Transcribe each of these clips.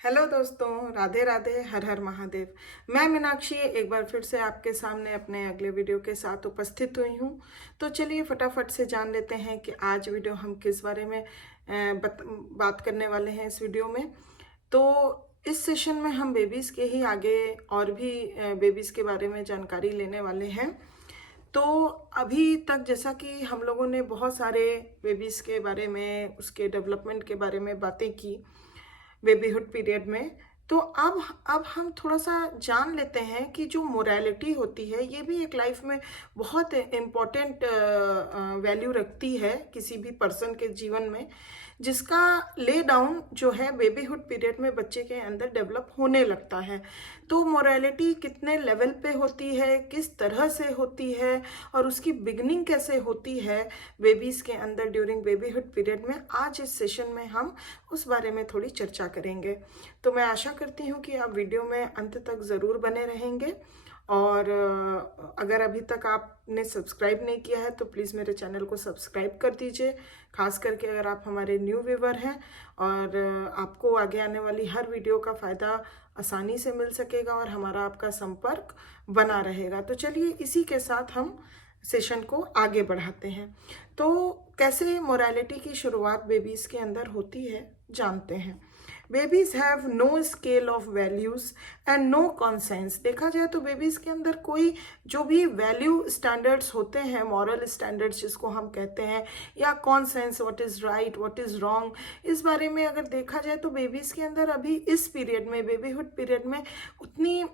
Hello दोस्तों, राधे राधे, हर हर महादेव। मैं मीनाक्षी एक बार फिर से आपके सामने अपने अगले वीडियो के साथ उपस्थित हुई हूँ। तो चलिए फटाफट से जान लेते हैं कि आज वीडियो हम किस बारे में बात करने वाले हैं इस वीडियो में। तो इस सेशन में हम बेबीज़ के ही आगे और भी बेबीज़ के बारे में जानकारी लेने वाले हैं। तो अभी तक जैसा कि हम लोगों ने बहुत सारे बेबीज़ के बारे में, उसके डेवलपमेंट के बारे में बातें की बेबीहुड पीरियड में। तो अब हम थोड़ा सा जान लेते हैं कि जो मोरालिटी होती है ये भी एक लाइफ में बहुत इम्पोर्टेंट वैल्यू रखती है किसी भी पर्सन के जीवन में, जिसका ले डाउन जो है बेबीहुड पीरियड में बच्चे के अंदर डेवलप होने लगता है। तो मोरालिटी कितने लेवल पे होती है, किस तरह से होती है और उसकी बिगनिंग कैसे होती है बेबीज़ के अंदर ड्यूरिंग बेबीहुड पीरियड में, आज इस सेशन में हम उस बारे में थोड़ी चर्चा करेंगे। तो मैं आशा करती हूँ कि आप वीडियो में अंत तक ज़रूर बने रहेंगे। और अगर अभी तक आपने सब्सक्राइब नहीं किया है तो प्लीज़ मेरे चैनल को सब्सक्राइब कर दीजिए, खास करके अगर आप हमारे न्यू व्यूवर हैं। और आपको आगे आने वाली हर वीडियो का फ़ायदा आसानी से मिल सकेगा और हमारा आपका संपर्क बना रहेगा। तो चलिए इसी के साथ हम सेशन को आगे बढ़ाते हैं। तो कैसे मोरालिटी की शुरुआत बेबीज़ के अंदर होती है जानते हैं। Babies have no scale of values and no conscience. देखा जाए तो बेबीज के अंदर कोई जो भी वैल्यू स्टैंडर्ड्स होते हैं, मॉरल स्टैंडर्ड्स जिसको हम कहते हैं, या conscience, what is right what is wrong, इस बारे में अगर देखा जाए तो बेबीज के अंदर अभी इस पीरियड में, बेबीहुड पीरियड में, उतनी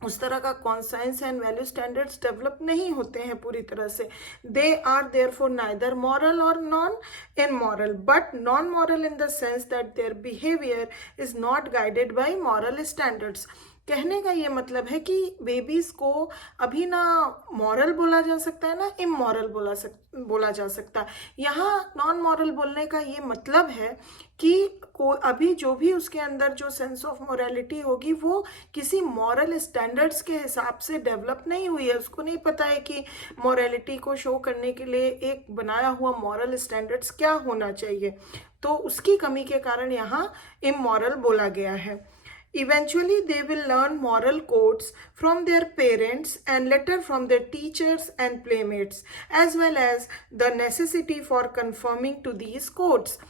उस तरह का conscience and value standards develop नहीं होते हैं पूरी तरह से। They are there for neither moral और non immoral, but non moral in the sense that their behaviour is not guided by moral standards. कहने का ये मतलब है कि बेबीज को अभी ना मॉरल बोला जा सकता है ना इमोरल बोला जा सकता है। यहाँ नॉन मॉरल बोलने का ये मतलब है कि अभी जो भी उसके अंदर जो सेंस ऑफ मोरालिटी होगी वो किसी मॉरल स्टैंडर्ड्स के हिसाब से डेवलप नहीं हुई है। उसको नहीं पता है कि मोरालिटी को शो करने के लिए एक बनाया हुआ मॉरल स्टैंडर्ड्स क्या होना चाहिए। तो उसकी कमी के कारण यहाँ इमोरल बोला गया है। Eventually, they will learn moral codes from their parents and later from their teachers and playmates, as well as the necessity for conforming to these codes.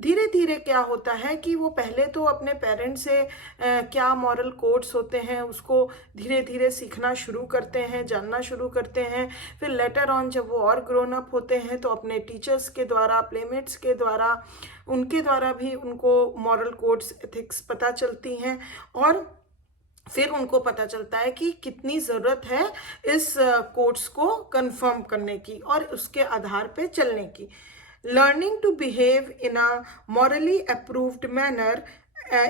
धीरे धीरे क्या होता है कि वो पहले तो अपने पेरेंट्स से क्या मॉरल कोड्स होते हैं उसको धीरे धीरे सीखना शुरू करते हैं, जानना शुरू करते हैं। फिर लेटर ऑन जब वो और ग्रोन अप होते हैं तो अपने टीचर्स के द्वारा, प्लेमेट्स के द्वारा, उनके द्वारा भी उनको मॉरल कोड्स, एथिक्स पता चलती हैं। और फिर उनको पता चलता है कि कितनी ज़रूरत है इस कोड्स को कंफर्म करने की और उसके आधार पे चलने की। Learning to behave in a morally approved manner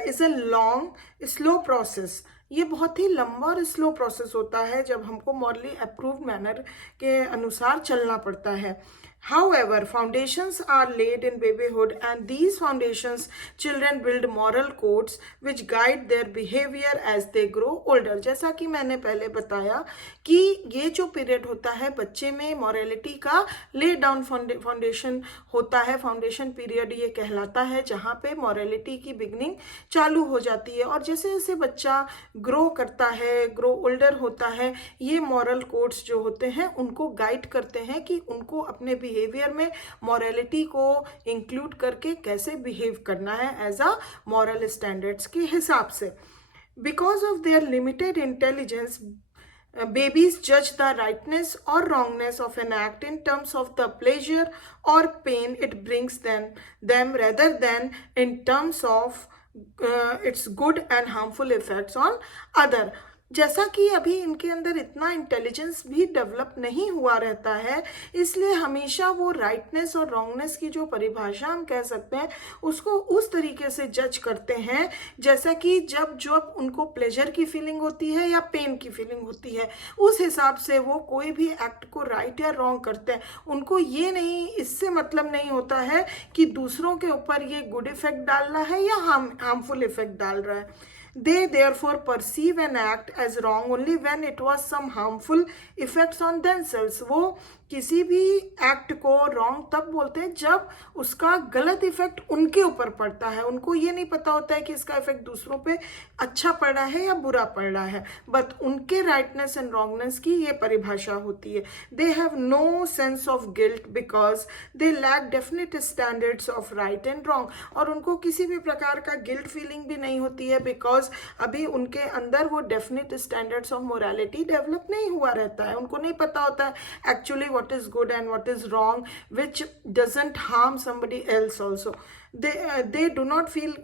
is a long, slow process. ये बहुत ही लंबा और स्लो प्रोसेस होता है जब हमको मॉरली अप्रूव्ड मैनर के अनुसार चलना पड़ता है। However, foundations are laid in babyhood, and these foundations children build moral codes which guide their behavior as they grow older. जैसा कि मैंने पहले बताया कि ये जो पीरियड होता है बच्चे में मॉरलिटी का ले डाउन फाउंडेशन होता है, फाउंडेशन पीरियड ये कहलाता है, जहाँ पे मॉरलिटी की बिगनिंग चालू हो जाती है। और जैसे जैसे बच्चा ग्रो करता है, ग्रो ओल्डर होता है, ये मॉरल कोड्स जो होते हैं उनको गाइड करते हैं कि उनको अपने बिहेवियर में मॉरलिटी को इंक्लूड करके कैसे बिहेव करना है एज अ मॉरल स्टैंडर्ड्स के हिसाब से। Because of their limited intelligence, babies judge the rightness or wrongness of an act in terms of the pleasure or pain it brings them rather than in terms of its good and harmful effects on other। जैसा कि अभी इनके अंदर इतना intelligence भी develop नहीं हुआ रहता है, इसलिए हमेशा वो राइटनेस और रॉन्गनेस की जो परिभाषा हम कह सकते हैं उसको उस तरीके से जज करते हैं जैसा कि जब जब उनको प्लेजर की फीलिंग होती है या पेन की फीलिंग होती है, उस हिसाब से वो कोई भी एक्ट को राइट या रॉन्ग करते हैं। उनको ये नहीं, इससे मतलब नहीं होता है कि दूसरों के ऊपर ये गुड इफेक्ट डाल रहा है या हार्मफुल इफेक्ट डाल रहा है। They therefore perceive an act as wrong only when it was some harmful effects on themselves. वो किसी भी एक्ट को रॉन्ग तब बोलते हैं जब उसका गलत इफेक्ट उनके ऊपर पड़ता है। उनको ये नहीं पता होता है कि इसका इफेक्ट दूसरों पे अच्छा पड़ रहा है या बुरा पड़ रहा है, बट उनके राइटनेस एंड रॉन्गनेस की ये परिभाषा होती है। They have no sense of guilt because they lack definite standards of right and wrong, और उनको किसी भी प्रकार का गिल्ट फीलिंग भी नहीं होती है बिकॉज अभी उनके अंदर वो definite standards of morality develop नहीं हुआ रहता है। उनको नहीं पता होता है actually what is good and what is wrong, which doesn't harm somebody else also. They do not feel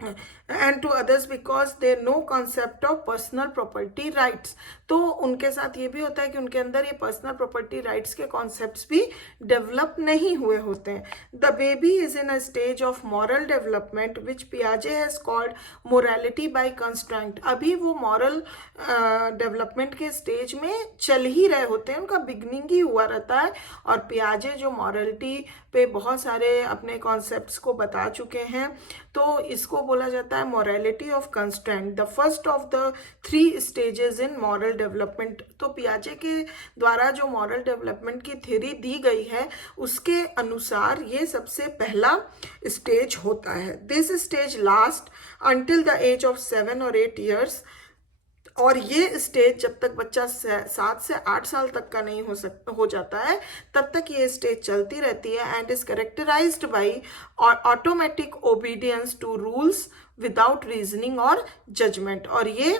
and to others because they no concept of personal property rights. तो उनके साथ ये भी होता है कि उनके अंदर ये पर्सनल प्रॉपर्टी राइट्स के कॉन्सेप्ट्स भी डेवलप नहीं हुए होते हैं। The baby is in a stage of moral development which पियाजे has called morality by constraint. अभी वो मॉरल डेवलपमेंट के स्टेज में चल ही रहे होते हैं, उनका बिगनिंग ही हुआ रहता है, और पियाजे जो मॉरलिटी पे बहुत सारे अपने कॉन्सेप्ट्स को बता चुके हैं, तो इसको बोला जाता है morality of constraint, the first of the 3 stages in moral development. तो पियाजे के द्वारा जो मॉरल डेवलपमेंट की थ्योरी दी गई है उसके अनुसार ये सबसे पहला स्टेज होता है। This stage last until the age of 7 or 8 years, और ये स्टेज जब तक बच्चा 7 से 8 साल तक का नहीं हो जाता है तब तक ये स्टेज चलती रहती है, and is characterised by automatic obedience to rules without reasoning और जजमेंट। और ये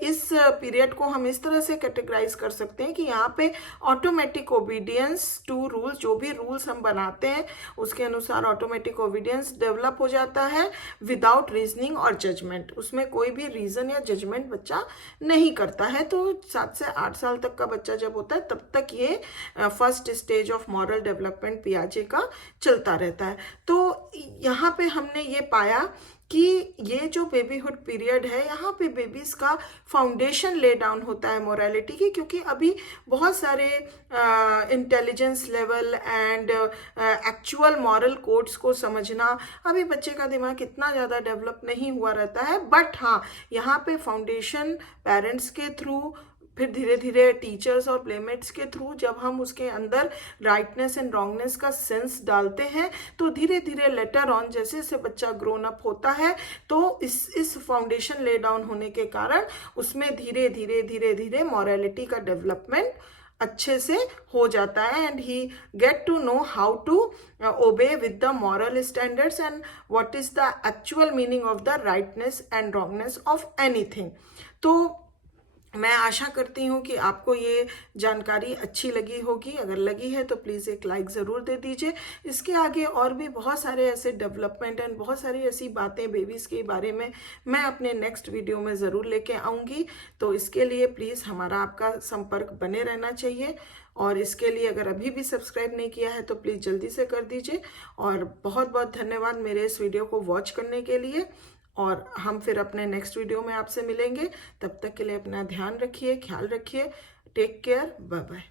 इस पीरियड को हम इस तरह से कैटेगराइज कर सकते हैं कि यहाँ पे ऑटोमेटिक ओबीडियंस टू रूल्स, जो भी रूल्स हम बनाते हैं उसके अनुसार ऑटोमेटिक ओबीडियंस डेवलप हो जाता है विदाउट रीजनिंग और जजमेंट। उसमें कोई भी रीजन या जजमेंट बच्चा नहीं करता है। तो 7 से 8 साल तक का बच्चा जब होता है तब तक ये first stage of moral development पियाजे का चलता रहता है। तो यहाँ पे हमने ये पाया कि ये जो बेबीहुड पीरियड है यहाँ पे बेबीज का फाउंडेशन ले डाउन होता है मोरालिटी की, क्योंकि अभी बहुत सारे intelligence level and actual moral codes को समझना अभी बच्चे का दिमाग इतना ज़्यादा डेवलप नहीं हुआ रहता है। बट हाँ, यहाँ पे फाउंडेशन पेरेंट्स के थ्रू, फिर धीरे धीरे टीचर्स और प्लेमेट्स के थ्रू जब हम उसके अंदर राइटनेस एंड रॉन्गनेस का सेंस डालते हैं तो धीरे धीरे लेटर ऑन जैसे जैसे बच्चा ग्रोन अप होता है तो इस फाउंडेशन ले डाउन होने के कारण उसमें धीरे धीरे धीरे धीरे मॉरलिटी का डेवलपमेंट अच्छे से हो जाता है, and he get to know how to obey with the moral standards and what is the actual meaning of the rightness and wrongness of anything. तो मैं आशा करती हूँ कि आपको ये जानकारी अच्छी लगी होगी। अगर लगी है तो प्लीज़ एक लाइक ज़रूर दे दीजिए। इसके आगे और भी बहुत सारे ऐसे डेवलपमेंट एंड बहुत सारी ऐसी बातें बेबीज़ के बारे में मैं अपने नेक्स्ट वीडियो में ज़रूर लेके आऊँगी। तो इसके लिए प्लीज़ हमारा आपका संपर्क बने रहना चाहिए, और इसके लिए अगर अभी भी सब्सक्राइब नहीं किया है तो प्लीज़ जल्दी से कर दीजिए। और बहुत बहुत धन्यवाद मेरे इस वीडियो को वॉच करने के लिए, और हम फिर अपने नेक्स्ट वीडियो में आपसे मिलेंगे। तब तक के लिए अपना ध्यान रखिए, ख्याल रखिए। Take care, bye bye.